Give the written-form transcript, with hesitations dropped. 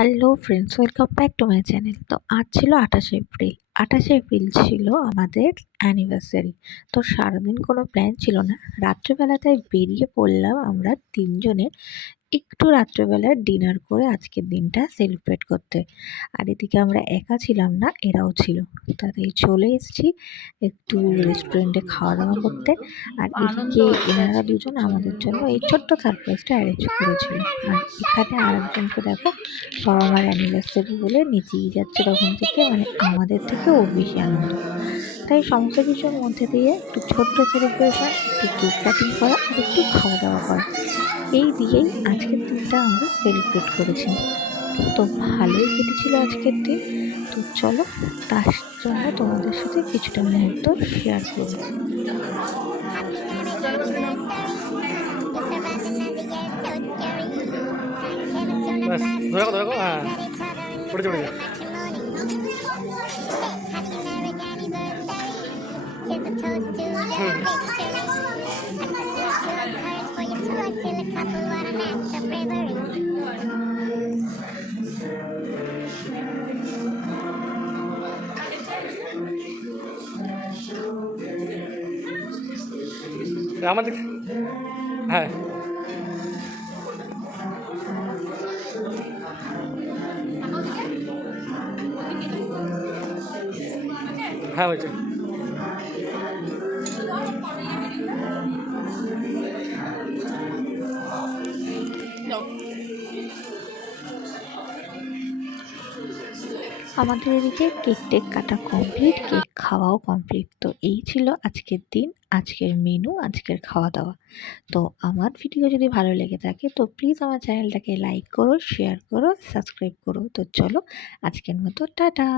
Hello friends, welcome back to my channel. তো আজ ছিল 28শে এপ্রিল। 28শে এপ্রিল ছিল আমাদের অ্যানিভার্সারি। তো সারাদিন কোনো প্ল্যান ছিল না, রাত্রেবেলাটায় বেরিয়ে পড়লাম আমরা তিনজনে একটু রাত্রেবেলায় ডিনার করে আজকের দিনটা সেলিব্রেট করতে। আর এদিকে আমরা একা ছিলাম না, এরাও ছিল। তাই চলে এসেছি একটু রেস্টুরেন্টে খাওয়া দাওয়া করতে। আর এদিকে এনারা দুজন আমাদের জন্য এই ছোট্ট সারপ্রাইজটা অ্যারেঞ্জ করেছিল। আর এখানে আরেকজনকে দেখো, বাবা মার অ্যানিভার্সারি বলে নিচেই যাচ্ছে তখন থেকে, মানে আমাদের থেকে ওর বেশি আনন্দ। তাই সমস্ত কিছুর মধ্যে দিয়ে একটু ছোট্ট সেলিব্রেশন, একটু কেক কাটিং করা আর একটু খাওয়া দাওয়া করা, এই দিয়েই আজকের দিনটা আমরা সেলিব্রেট করেছি। তো ভালোই কেটেছিল আজকের দিন। তো চলো তার জন্য তোমাদের সাথে কিছুটা মুহূর্ত শেয়ার করি। বাস ধরে রাখো হ্যাঁ পড়ে চলে যা আমাদের হ্যাঁ হ্যাঁ হয়েছে আমাদের এদিকে কেক টেক কাটা কমপ্লিট, কেক খাওয়াও কমপ্লিট। তো এই ছিল আজকের দিন, আজকের মেনু, আজকের খাওয়া দাওয়া। তো আমার ভিডিও যদি ভালো লেগে থাকে তো প্লিজ আমার চ্যানেলটাকে লাইক করো, শেয়ার করো, সাবস্ক্রাইব করো। তো চলো আজকের মতো টাটা।